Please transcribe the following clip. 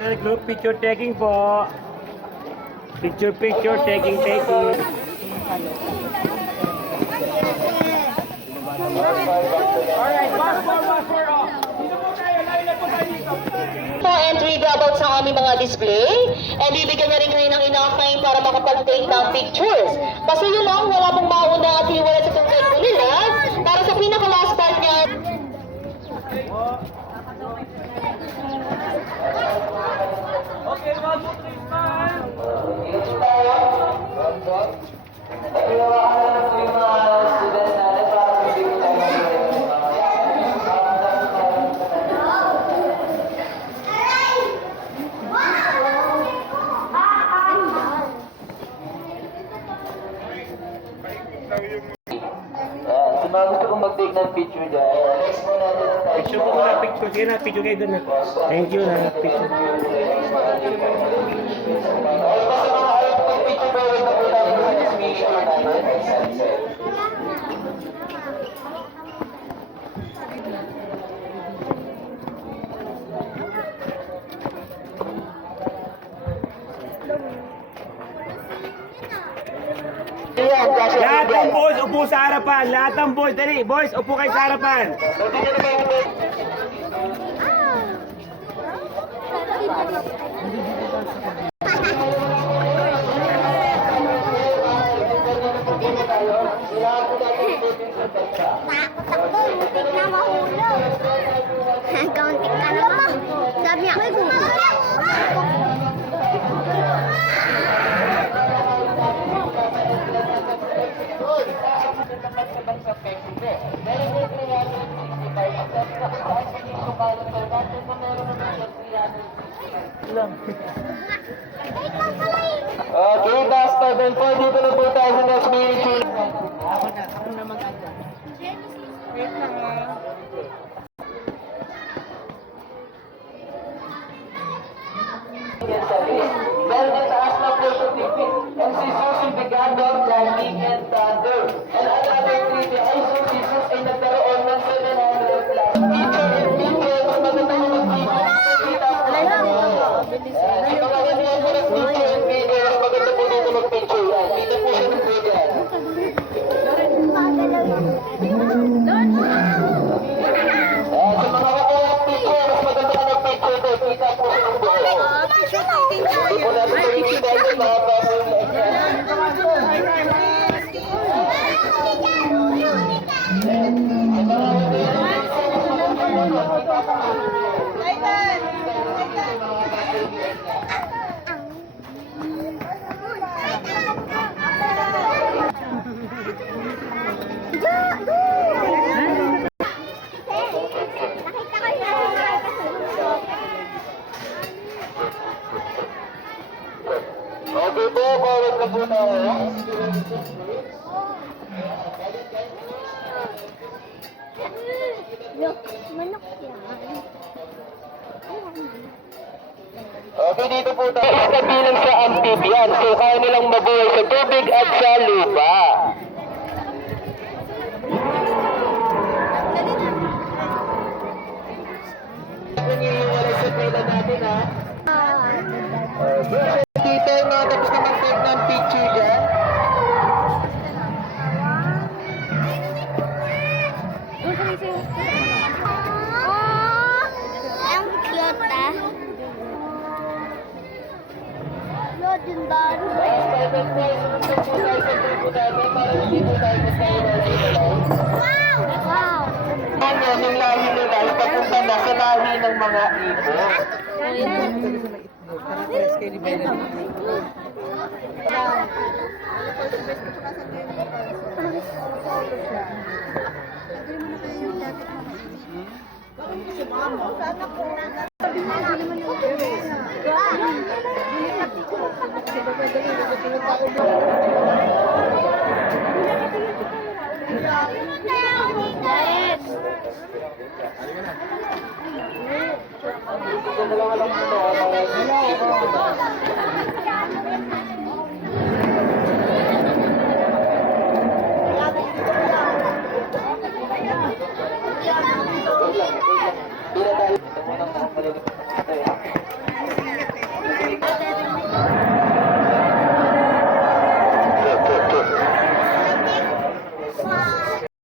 Group picture taking po. Picture taking. Alright, fast forward off. Dito po tayo, layo na po tayo dito. Entry dropouts sa aming mga display and bibigyan na rin kayo ng enough time para makapag-take ng pictures. Kasi yun lang, wala pong mauna at hiwala sa tungkol ko nila para sa pinaka-last part niya. Okay, 1, 2, 3, smile. Mga gusto kong mag-take ng picture dyan. Next po natin ang tayo. Picture po muna, picture. Sige na, picture kayo doon na. Thank you na, picture. Basta mga ayaw po mag-picture ba, wait na po tayo sa next meeting natin. Lahat ng boys, upo sa harapan. Lahat ng boys, dali. Boys, upo kayo sa harapan. Takot na mahulog. Kaunting ka naman. Sabi niya, may gumagalaw. Okay, last pa din po. Dito na po tayo sa next meeting. Ako na mag-aga. Wait lang Meron din taas na po sa TV. And si Susie began of lightning and thunder. And another 3 ay si Jesus ay nagkaroon ng 700 plus. Teacher and teacher, mas maganda yung mag-teacher. Si mga ganyan po ng teacher and teacher, mas maganda po dito mag-picture yan. Dito po siya ng vegan. Sa mga kakulang teacher, mas maganda ka mag-picture doon. Kita po siya ng buhay. Hindi po natin sa picture dahil mga bago yung exam. Okay po, bawat na po tayo. Manok yan. Okay, dito po tayo. Kabilang sa amphibian. So, kaya nilang mabuhay sa tubig at sa lupa. Nangyayawalay sa pila natin, ha? Okay. Dito, mga tapos na mag-take ng picture dyan. Ang cute ah. Cute yung daro. Private boys, sumunod po tayo sa grupo natin para hindi po tayo magkaroon. Wow! Wow! Yung lahi nila, ipapunta na sa lahi ng mga ibon. Dalawa lang muna.